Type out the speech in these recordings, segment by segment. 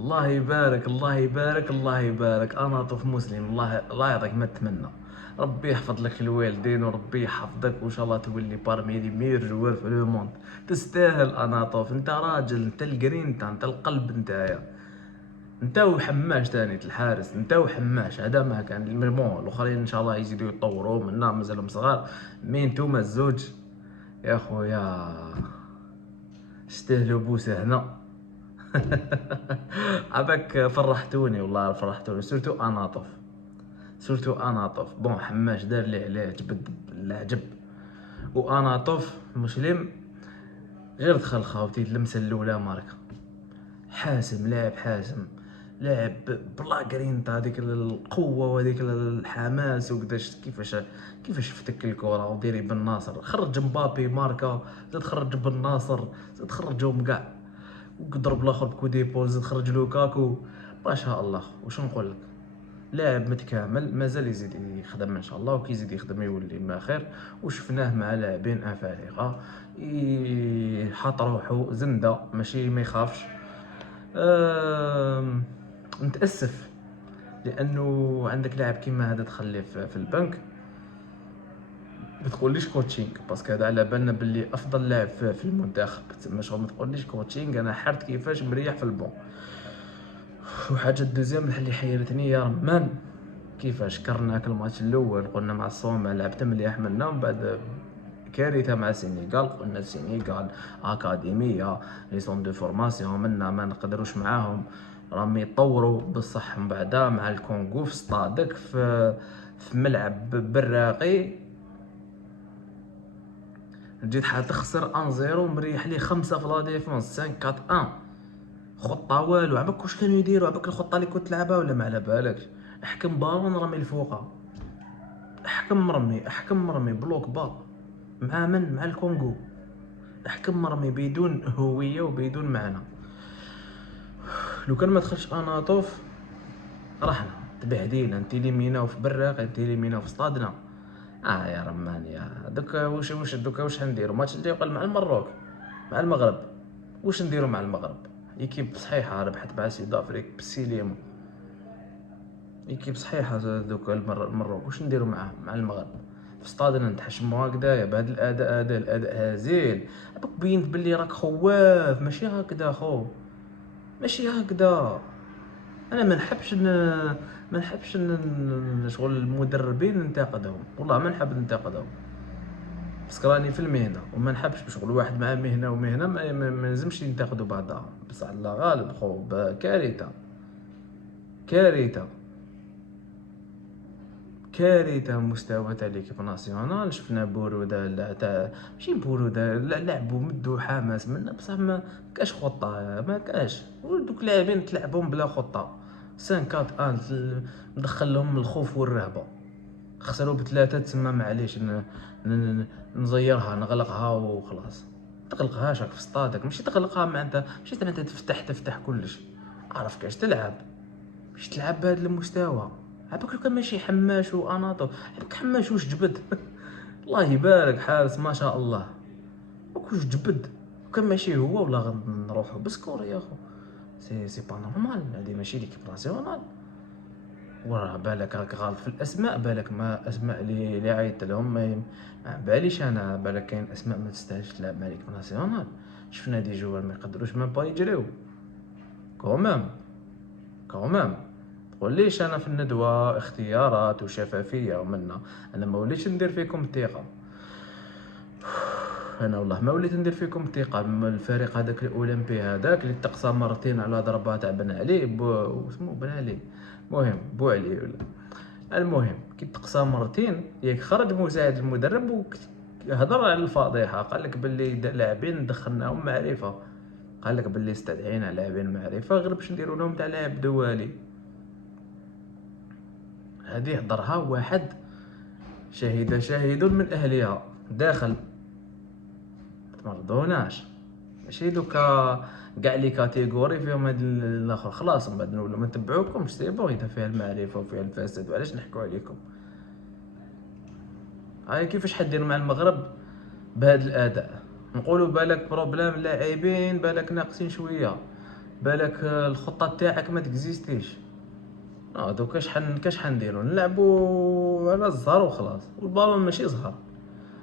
الله يبارك الله يبارك الله يبارك. انا طف مسلم، الله يعطيك ما تتمنى. ربي يحفظ لك الوالدين وربي يحفظك وان شاء الله تولي بارمي لي مير جوار في لو موند. تستاهل انا طف، انت راجل، انت الجرين، انت القلب نتايا. انت وحماش تاني الحارس، انت وحماش هذا ما كان المرمون الاخرين ان شاء الله يزيدوا يطوروا منا مازالهم صغار. مين نتوما الزوج يا خويا تستاهلوا بوسه هنا. عباك فرحتوني والله فرحتوني، سورتو اناطف، سورتو اناطف. بون حماش دار لي عليه جبد العجب، واناطف مسلم غير دخل خاوتي اللمسه الاولى ماركه. حاسم لاعب، حاسم لاعب بلا جرينتا، هذيك القوه وهذيك الحماس وقداش كيفاش فتك الكره وديري بن ناصر، خرج مبابي ماركا، زاد خرج بن ناصر، زاد خرجهم كاع، وضرب الاخر بكودي بول، زاد خرج لوكاكو. ما شاء الله واش نقول لك، لاعب متكامل مازال يزيد يخدم ان شاء الله، وكيزيد يخدم يولي ما خير. وشفناه مع لاعبين افارقه حاط روحو زنده ماشي ما يخافش. متاسف لانه عندك لاعب كيما هذا تخليه في البنك. ما تقوليش كوتشينغ باسكو هذا على بالنا باللي افضل لاعب في المنتخب، تما شغل ما تقوليش كوتشينغ. انا حرت كيفاش مريح في البون. وحاجه الدوزيام اللي حيرتني يا رمان، كيفاش كرناك الماتش الاول قلنا مع الصومال لعبت مليح منا، من بعد كارثه مع السينيغال. قلنا السينيغال اكاديميه لي سون دو فورماسيون منا ما نقدروش معاهم، راهم يطوروا بصح. من بعدا مع الكونغو في ستادك في ملعب براقي جيت تخسر 1-0 مريح لي 5 في لا ديفونس 5-4-1. خطه والو، عباك واش كانوا يديروا، عباك الخطه اللي كنت تلعبها ولا ما على بالكش. احكم بالون رمي الفوقه، احكم مرمي بلوك با مع من، مع الكونغو. احكم مرمي بدون هويه وبدون معنى. لو كان ما دخلش اناطوف رحنا تبهدينا، انت ليمينا في براق، انت ليمينا في صطادنا. يا رمان يا دوكا واش نديرو ماتش الجاي قال مع المروك، مع المغرب. واش نديرو مع المغرب؟ ايكيب صحيحه ربحت مع سيد افريك بالسيليمو، ايكيب صحيحه دوكا المروك. واش نديرو مع المغرب في ستادنا نتحشموا هكذايا بهذا الاداء، هذا الاداء هزيل. عباك بينت باللي راك خواف، ماشي هكذا خو، ماشي هكذا. انا ما نحبش شغل المدربين ننتقدهم، والله ما نحب ننتقدهم بس راني في المهنه، وما نحبش بشغل واحد مع مهنه ومهنه ما لازمش ينتقدوا بعضها. بصح الله غالب خو، كارثه كارثه كارثه. مستوى تاع ليكيب ناسيونال شفنا بورودا، لا تاع ماشي بورودا، لا لعبوا مدوا حماس منا بصح ما كاش خطه، ما كاش. ودوك لاعبين تلعبهم بلا خطه 5-4-1 مدخل لهم الخوف والرهبه. خسروا بثلاثه تسمى معليش نزيرها نغلقها وخلاص. تغلقهاش راك في ستادك، ماشي تغلقها مع انت ماشي انت تفتح كلش. عرف كاش تلعب، مش تلعب بهذا المستوى. عباك لو كان ماشي حماش واناطو، عباك حماش واش جبد. الله يبارك حارس ما شاء الله، واش جبد. لو كان ماشي هو ولا غنروحو بسكور يا خو. سي با نورمال، هادي ماشي ليكيب ناسيونال. وراه بالك راك غالط في الاسماء، بالك ما اسماء اللي عيطت لهم ما باليش انا، بالك كاين اسماء ما تستاهلش تلعب مع ليكيب ناسيونال. شفنا دي جوار ما يقدروش ميم با يجريو كومام. تقوليش انا في الندوه اختيارات وشفافيه ومنا، انا ما وليتش ندير فيكم الثقه. انا والله ما وليت ندير فيكم الثقه. من الفريق هذاك الاولمبي هذاك اللي تقصى مرتين على ضربه تاع بن علي اسمه بن علي، المهم بو علي ولا المهم كي تقصى مرتين ياك خرج مساعد المدرب وهضر على الفضيحه، قال لك باللي لاعبين دخلناهم معرفه، قال لك باللي استدعينا لاعبين معرفه غير باش نديروا لهم تاع لاعب دوالي. هذه هضرها واحد شاهد من اهلها داخل، مرضوناش. ماشي دوكا كاع لي كاتيجوري فيهم هاد الاخر خلاص من بعد نولو ما نتبعوكمش. سي بون اذا فيها المعرفه وفيها الفساد وعلاش نحكوا عليكم. هاي كيفاش حدير مع المغرب بهذا الاداء؟ نقولوا بالك بروبليم لاعبين، بالك ناقصين شويه. بالك الخطه تاعك ما تكزيستيش. دوكا كاش حنديرو نلعبوا على الزهر وخلاص. والبالون ماشي زهر،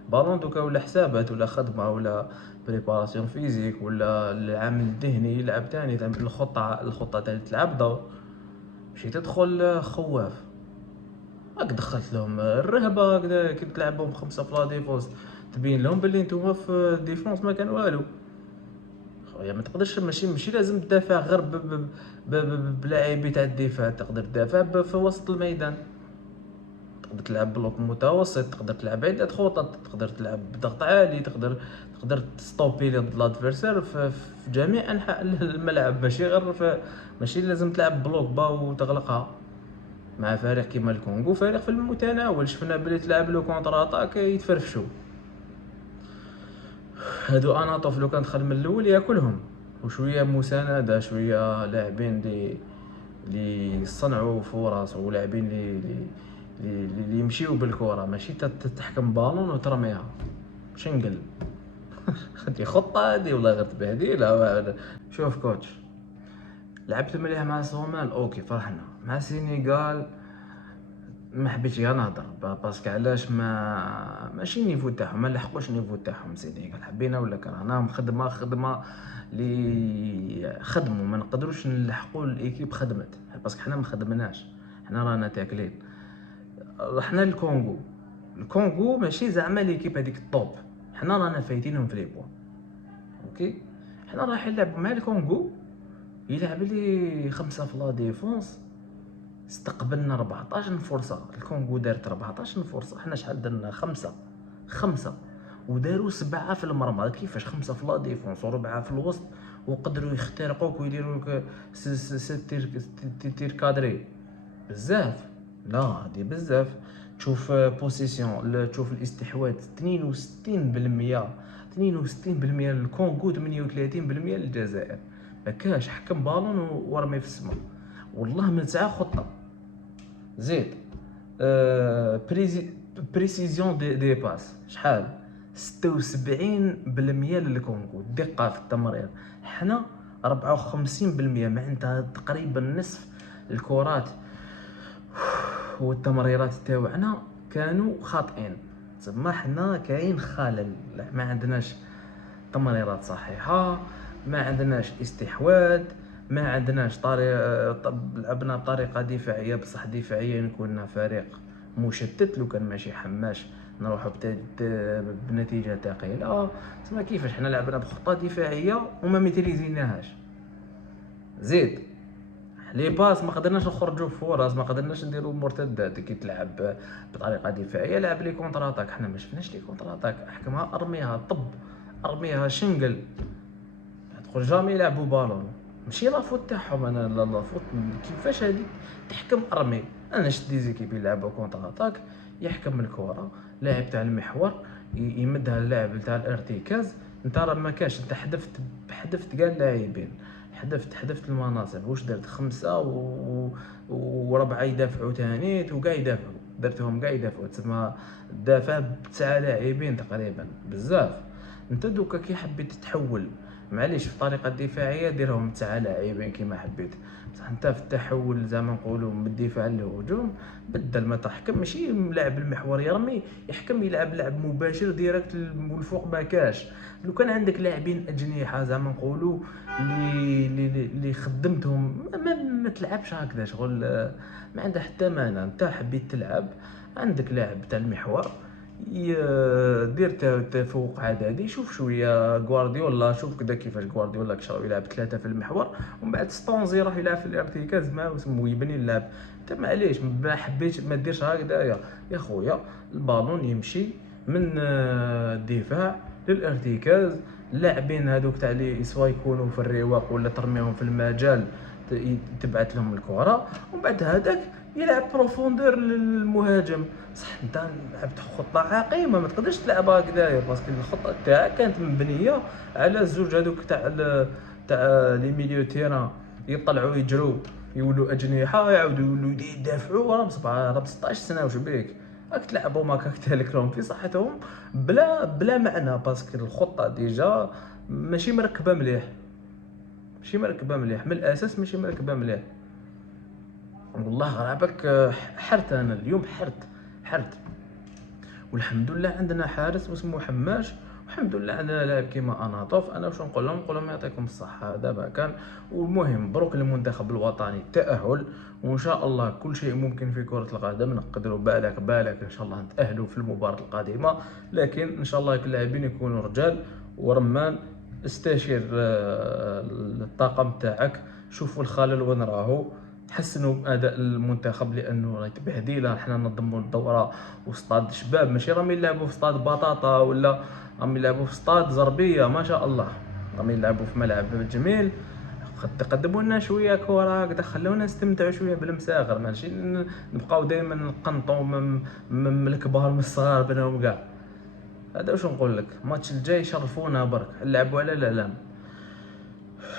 بالون دوكا ولا حسابات ولا خدمه ولا بريباراسيون فيزيك ولا العامل الذهني يلعب تاني. الخطه تاع تلعب دور، ماشي تدخل خواف. راك دخلت لهم الرهبه هكذا كي تلعبهم 5 في لا ديفونس، تبين لهم بلي نتوما في الديفونس ما كان والو. خويا ما تقدرش، ماشي لازم تدافع غير بلاعبي تاع الدفاع، تقدر تدافع في وسط الميدان، تقدر تلعب بلوك متوسط، تقدر تلعب عدة خطط، تقدر تلعب بضغط عالي، تقدر تستوبي لادفيرسير في جميع انحاء الملعب، ماشي لازم تلعب بلوك با وتغلقها. مع فريق كيما الكونغو فريق في المتناول، شفنا بلي تلعب لو كونتر اتاك يتفرفشوا. هادو اناطوف لو كان دخل من الاول ياكلهم، وشويه مسانده، شويه لاعبين اللي يصنعوا فرص، ولاعبين اللي يمشيو بالكره، ماشي تحكم بالون وترميها. شنقل خدي خطه هادي والله غير تبهديله. شوف كوتش، لعبت مليح مع الصومال اوكي فرحنا، مع السينيغال ما حبيتش غير نهضر باسكو علاش ماشي النيفو تاعهم، ما لحقوش النيفو تاعهم. السينيغال حبينا ولا كرهناهم، خدمه اللي خدموا، ما نقدروش نلحقوا الايكيب خدمت باسكو حنا ما خدمناش، حنا رانا تاكلين. رحنا الكونغو ماشي زعما ليكيب هذيك الطوب، حنا رانا فايتينهم في لي بوين اوكي. حنا رايحين نلعبوا مع الكونغو يلعب لي 5 في لا ديفونس، استقبلنا 14 فرصه. الكونغو دارت 14 فرصه، حنا شحال درنا؟ خمسة وداروا 7 في المرمى. كيفاش 5 في لا ديفونس و4 في الوسط وقدروا يخترقوك ويديروا لك تير كادري؟ بزاف، لا هادي بزاف. تشوف بوزيسيون، تشوف الاستحواذ 62%، 62% للكونغو، 38% للجزائر. مكاش حكم بالون ورمي في السما. والله من ساعه خطه زيد بريسيزيون دي باس شحال؟ 76% للكونغو الدقه في التمرير، حنا 54%. معناتها تقريبا نصف الكرات والتمريرات تاعنا كانوا خاطئين. تما حنا كاين خلل، ما عندناش تمريرات صحيحه، ما عندناش استحواذ، ما عندناش طريقه. لعبنا بطريقه دفاعيه، بصح دفاعيا كنا فريق مشتت. لو كان ماشي حماش نروحوا بنتيجه ثقيله. تما كيفاش حنا لعبنا بخطه دفاعيه وما ميتريزيناهاش. زيد لي باس ما قدرناش نخرجوا فرص، ما قدرناش نديروا مرتدات. كي تلعب بطريقه دفاعيه لعب لي كونتر اتاك، حنا ما شفناش لي كونتر اتاك. احكمها، ارميها، ارميها، شنقل. تدخل جامي يلعبوا بالون، ماشي لا فوت تاعهم. انا لا فوت كيفاش هذيك تحكم ارمي. انا شفت دي زيكيب يلعبوا كونتر اتاك، يحكم الكره لاعب تاع المحور يمدها للاعب تاع الارتكاز. انت راه ما كاش، انت حذفت كاع اللاعبين، حذفت المناصب. واش درت؟ 5 وربعه يدافعوا ثاني وكاع يدافعوا، درتهم كاع يدافعوا. تسمى دافع ب9 لاعبين تقريبا، بزاف. انت دوكا كي حبيت تحول معليش في الطريقه الدفاعيه ديرهم 9 لاعبين كيما حبيت، بصح انت في التحول زعما نقولوا من الدفاع للهجوم بدل ما تحكم. ماشي لاعب المحور يرمي، يحكم يلعب لعب مباشر ديريكت والفوق ما كاش. لو كان عندك لاعبين اجنحه زعما نقولوا اللي خدمتهم، ما تلعبش هكذا شغل، ما عنده حتى معنى. انت حبيت تلعب عندك لاعب تاع المحور دير تفوق عددي. شوف شويه غوارديولا، شوف كذا كيفاش غوارديولا كشراو يلعب 3 في المحور ومن بعد ستونزي راح يلعب في الارتكاز معاه وسمو يبني اللعب. انت معليش ما حبيتش ما ديرش هكذايا يا خويا. البالون يمشي من الدفاع للارتكاز. اللاعبين هذوك تاع لي سوا يكونوا في الرواق ولا ترميهم في المجال، تبعث لهم الكره ومن بعد هذاك يلعب بروفوندور للمهاجم. صح انت لعبت خطه عقيمه، ما تقدرش تلعبها هكذايا باسكو الخطه تاعك كانت مبنيه على الزوج هذوك تاع لي ميليو تيران يطلعوا يجروا يولوا اجنحه، يعاودوا يولوا يدافعوا. راهم 16 سنه، واش بيك راك تلعبهم هكاك تهلك لهم في صحتهم بلا معنى، باسكو الخطه ديجا ماشي مركبه مليح. ماشي مركبه مليح من الاساس، ماشي مركبه مليح. والله غرابك حرت انا اليوم، حرت. والحمد لله عندنا حارس واسمه حماش، والحمد لله عندنا لاعب كيما اناطوف. انا واش نقول لهم يعطيكم الصحه دابا كان. والمهم مبروك للمنتخب الوطني التاهل، وان شاء الله كل شيء ممكن في كره القدم، نقدروا بالك ان شاء الله نتاهلوا في المباراه القادمه. لكن ان شاء الله اللاعبين يكونوا رجال ورمان. استشير الطاقم تاعك، شوفوا الخلل وين راهو، حسنوا اداء المنتخب لانه راه تبهديله. حنا نظموا الدوره وسطاد شباب، ماشي راهم يلعبوا في سطاد بطاطا ولا راهم يلعبوا في سطاد زربيه. ما شاء الله راهم يلعبوا في ملعب جميل. قدموا لنا شويه كره هكذا، خلونا نستمتعوا شويه بالمساغر، ماشي نبقاو دائما نقنطوا من الكبار من الصغار بنهم كاع. هذا واش نقول لك. الماتش الجاي شرفونا برك، نلعبوا على الاعلام،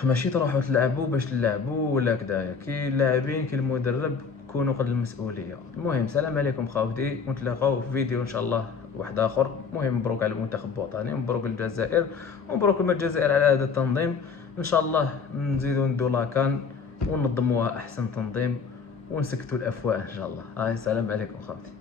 ماشي تروحوا تلعبوا باش تلعبوا ولا كدايا. كي اللاعبين كي المدرب كونوا قد المسؤوليه. المهم السلام عليكم خوتي، ونتلاقاو في فيديو ان شاء الله واحد اخر. المهم مبروك على المنتخب الوطني، مبروك للجزائر، ومبروك للجزائر على هذا التنظيم. ان شاء الله نزيدو ندو لاكان وننظموها احسن تنظيم ونسكتوا الافواه ان شاء الله. هاي السلام عليكم خوتي.